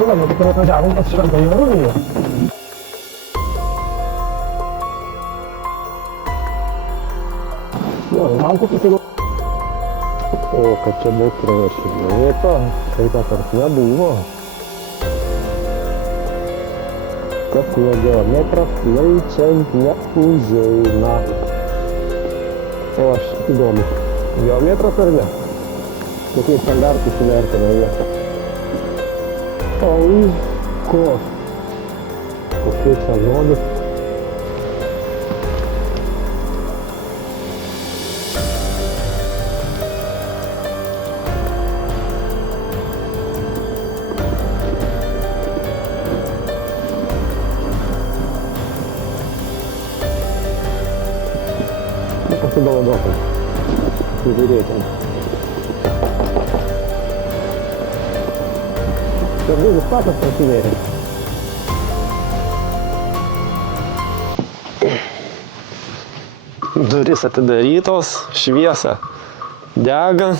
Žinoma, tikrai atvažiavom pas Šventąjį Arūnijų. Jo, man susitikau. O, kad čia daug prirašinėta, tai kart nebuvo. Kad nuo geometras leidžiant neužeina. O aš įdomu, geometras ar ne? Kokiais standartais įvertina jie? Auko. Kokie čia žodis? Pasigalvokim. Žiūrėkim. Per durys patas prasivėrė. Durys atidarytos, šviesa dega.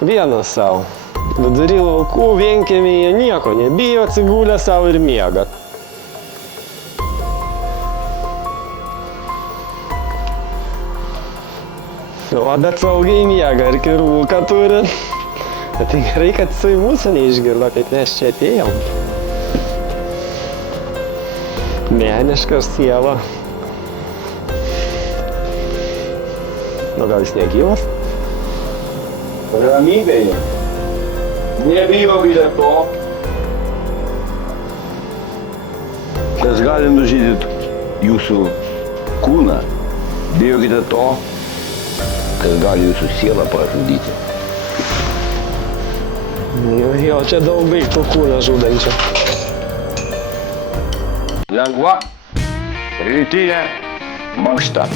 Vienas savo. Vidury laukų vienkiemėje nieko nebijo, atsigulę savo ir miega. O, bet saugiai miega ir kirvuką turi. Bet tai gerai, kad jisai mūsų neišgirdo, kad mes čia atėjom. Meniška siela. Nu, gal jis negyvas? Ramybėje. Nebijokite to. Kas gali nužudyti jūsų kūną. Bijokite to, kas gali jūsų sielą pražudyti. Jo, čia daug baigtų kūną žudančių. Lengva rytinė mankšta.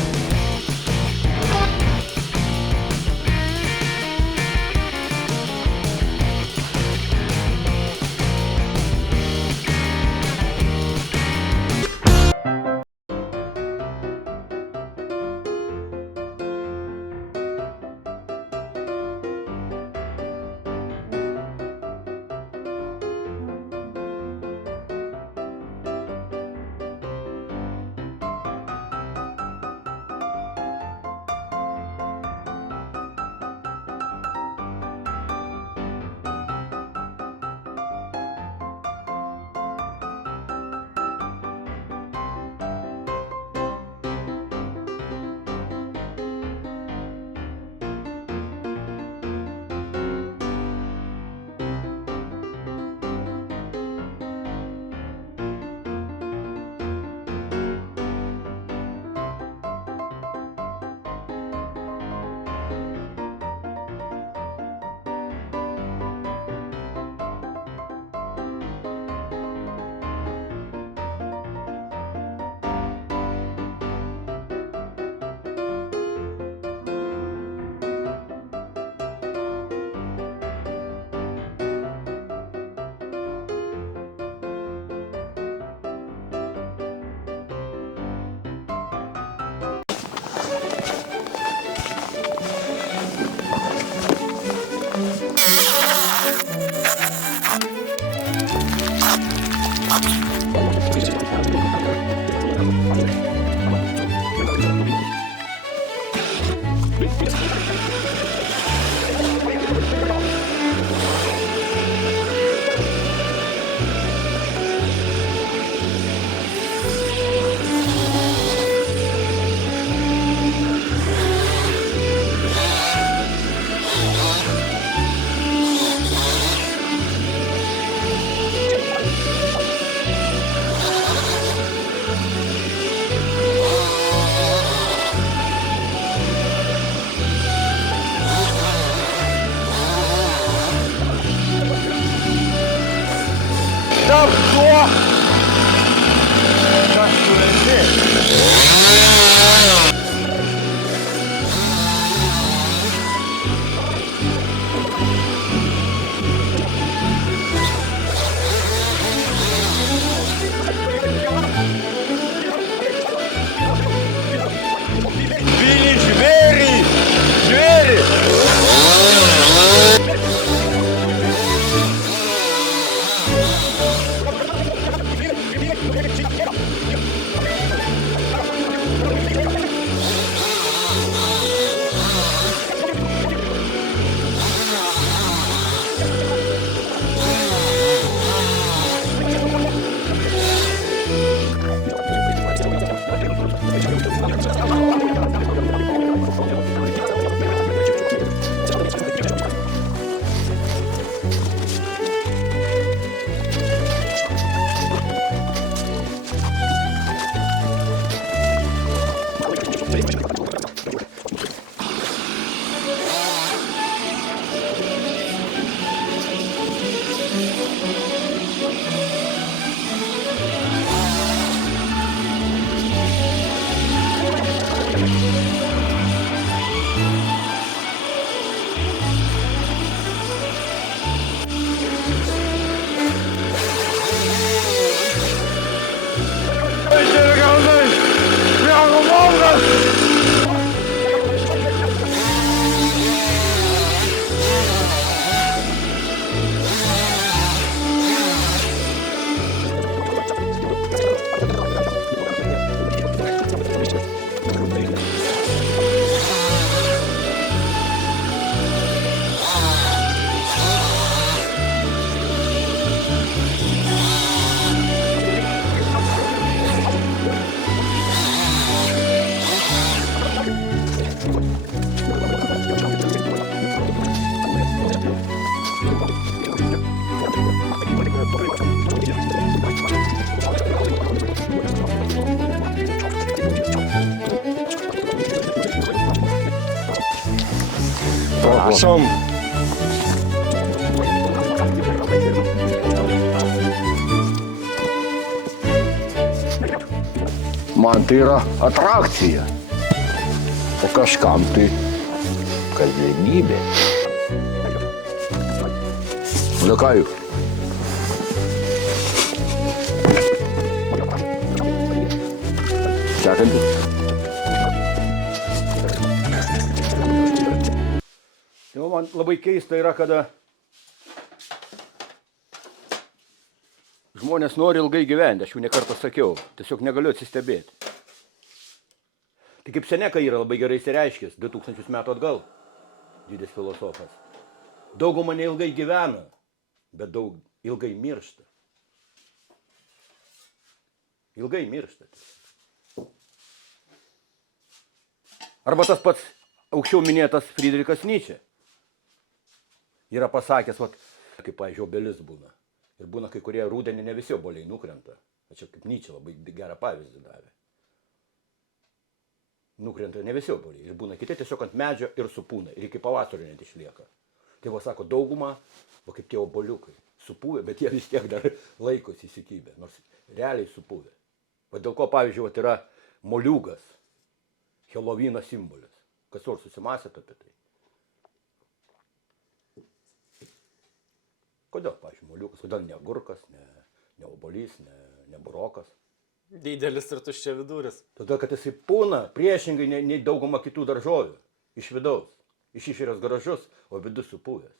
Prašom. Man tai yra atrakcija. O kažkam tai kasdienybė. Nu ką jūs? Sekantis. Tai man labai keista yra, kada žmonės nori ilgai gyventi, aš jau nekartą sakiau, tiesiog negaliu atsistebėti. Tai kaip Seneka yra labai gerai įsireiškęs 2000 metų atgal, didis filosofas. Dauguma neilgai gyvena, bet daug ilgai miršta. Ilgai miršta. Arba tas pats aukščiau minėtas Friedrichas Nyčė yra pasakęs, kaip, pavyzdžiui, obelis būna. Ir būna kai kurie rudenį ne visi obuoliai nukrenta. Čia kaip Nyčė labai gerą pavyzdį davė. Nukrenta ne visi obuoliai. Ir būna kiti tiesiog ant medžio ir supūna. Ir iki pavasario net išlieka. Tai sako, dauguma, kaip tie obuoliukai, supūvė, bet jie vis tiek dar laikosi įsikibę. Nors realiai supūvė. Dėl ko, pavyzdžiui, yra moliūgas, Helovino simbolis. Kas nors susimąstėt apie tai? Kodėl, pavyzdžiui, moliūkas? Kodėl ne agurkas, ne obuolys, ne burokas? Didelis ir tuščia viduris. Todėl, kad jisai pūna priešingai nei dauguma kitų daržovių. Iš vidaus. Iš išorės gražus, o vidus supūvęs.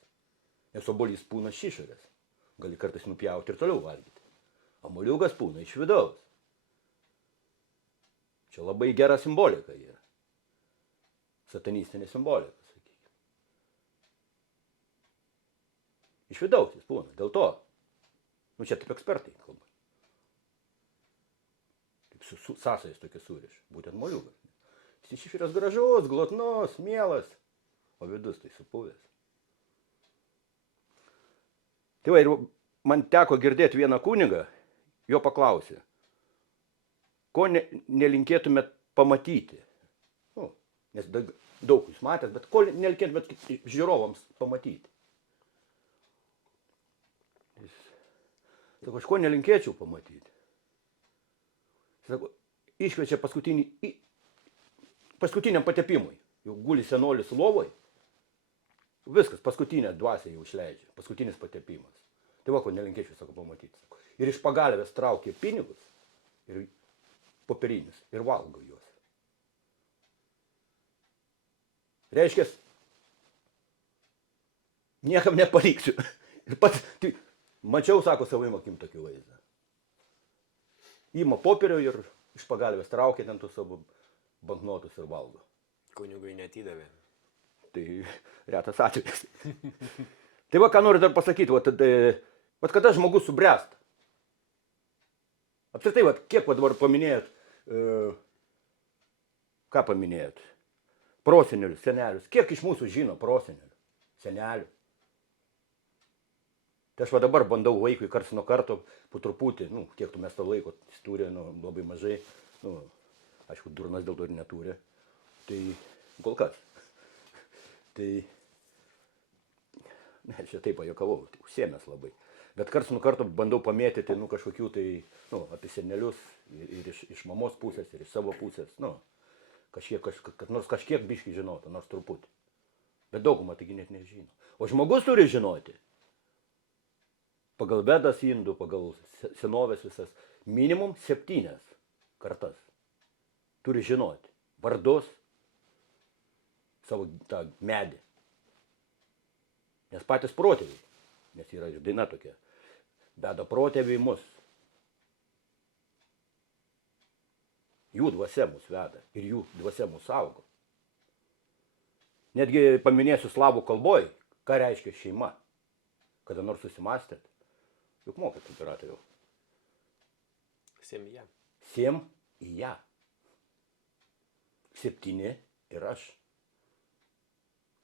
Nes obuolys pūna iš išorės. Gali kartais nupjauti ir toliau valgyti. O moliūgas pūna iš vidaus. Čia labai gera simbolika yra. Satanistinė simbolika, sakykime. Iš vidaus jis pūna, dėl to. Čia taip ekspertai kalba. Taip sąsajas tokia suriš, būtent moliūgas. Jis iš išorės gražus, glotnus, mielas, o vidus tai supuvęs. Tai va, ir man teko girdėti vieną kunigą, jo paklausė, ko nelinkėtumėt pamatyti. Nes daug jūs matėt, bet ko nelinkėtumėt žiūrovams pamatyti. Sako, aš ko nelinkėčiau pamatyti. Sako, iškviečia paskutiniam patepimui. Jau guli senolis lovoj. Viskas, paskutinę dvasią jau išleidžia. Paskutinis patepimas. Tai va, ko nelinkėčiau, sako, pamatyti. Sako. Ir iš pagalvės traukė pinigus ir popierinius ir valgo juos. Reiškia, niekam nepaliksiu. Ir pats, tai, mačiau, sako, savim akim tokį vaizdą. Ima popierių ir iš pagalvės traukia ten tus savo banknotus ir valgo. Kunigui netidavė. Tai retas atvejis. Tai va, ką noriu dar pasakyti, vat kada žmogus subręsta. Apskritai, kiek dabar paminėjot, ką paminėjot? Prosenelius, senelius. Kiek iš mūsų žino prosenelių, senelių? Tai aš dabar bandau vaikui karts nuo karto po truputį, kiek tu mes to laiko, jis turi, labai mažai, aišku, durnas dėl to ir neturi. Tai kol kas. Tai, ne, čia taip pajokavau, tai užsiemęs labai. Bet karts nuo karto bandau pamėtyti, kažkokių tai, apie senelius ir iš mamos pusės, ir iš savo pusės, kad nors kažkiek biškį žinotų, nors truputį. Bet daugumą taigi net nežino. O žmogus turi žinoti. Pagal Vedas indų, pagal senovės visas, minimum 7 kartas turi žinoti vardus, savo tą medį. Nes patys protėviai, nes yra ir daina tokia, veda protėviai mus. Jų dvasia mus veda ir jų dvasia mus saugo. Netgi paminėsiu slavų kalboj, ką reiškia šeima. Kada nors susimąstėt? Juk mokėt imperatoriau. Semija. Sem į ją. 7 ir aš.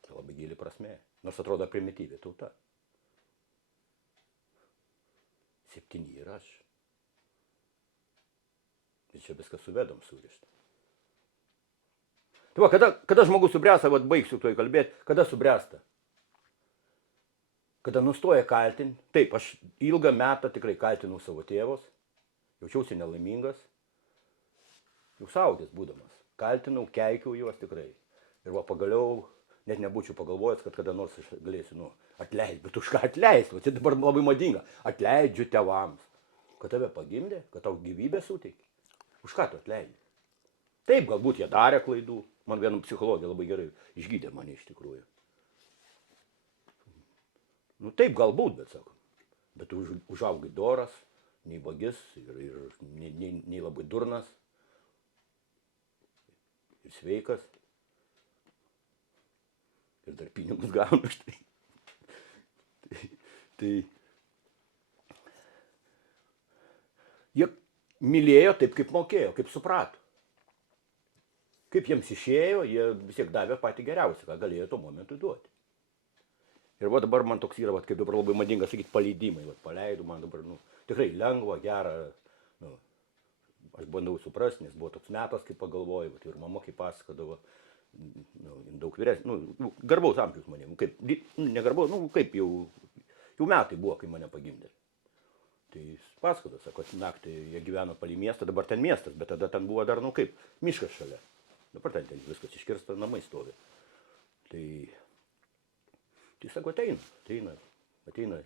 Tai labai gili prasmė. Nors atrodo primityvi tauta. 7 ir aš. Ir čia viską suvedom surištą. Tai va, kada žmogus subręsta, baigsiu tuoj kalbėti, kada subręsta? kada nustoja kaltinti, taip, aš ilgą metą tikrai kaltinau savo tėvus, jaučiausi nelaimingas, jau saugęs būdamas, kaltinau, keikiau juos tikrai. Ir va pagaliau net nebūčiau pagalvojęs, kad kada nors aš galėsiu, atleisti, bet už ką atleisti, o tai dabar labai madinga, atleidžiu tėvams, kad tave pagimdė, kad tau gyvybę suteikė, už ką tu atleidži. Taip, galbūt jie darė klaidų, man viena psichologija labai gerai išgydė mane iš tikrųjų. Nu taip, galbūt, bet sako, bet užaugai doras, nei vagis ir nei labai durnas, ir sveikas, ir dar pinigus gaunu už tai. Tai jie mylėjo taip, kaip mokėjo, kaip suprato. Kaip jiems išėjo, jie vis tiek davė patį geriausią, ką galėjo tuo momentu duoti. Ir va dabar man toks yra, va, kaip dabar labai madinga sakyti, paleidimai. Va, paleidau, man dabar tikrai lengva, gera. Aš bandau suprasti, nes buvo toks metas, kaip pagalvojau, va, ir mama kaip pasakodavo, daug vyresnė, garbaus amžiaus manėm, kaip, negarbaus, kaip jau metai buvo, kai mane pagimdė. Tai pasakodavo, sako, naktį jie gyveno palei miestą, dabar ten miestas, bet tada ten buvo dar, kaip, miškas šalia. Dabar ten viskas iškirsta, namai stovi. Tai sako, ateina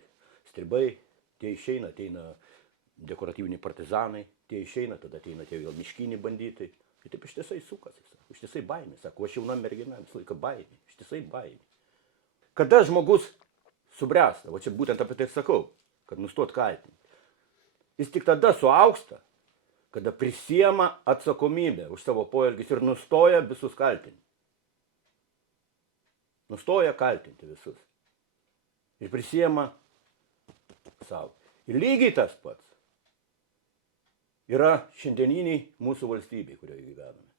stribai, tie išeina, ateina dekoratyviniai partizanai, tie išeina, tada ateina tie vėl miškiniai banditai. Ir taip ištisai sukasi, sako, ištisai baimė, sako, aš jauna mergina, visą laiką baimė, ištisai baimė. Kada žmogus subręsta, va čia būtent apie tai sakau, kad nustot kaltinti. Jis tik tada suaugsta, kada prisiema atsakomybę už savo poelgius ir nustoja visus kaltinti. Nustoja kaltinti visus. Ir prisiema savo. Ir lygiai tas pats yra šiandieniniai mūsų valstybei, kurioje gyvename.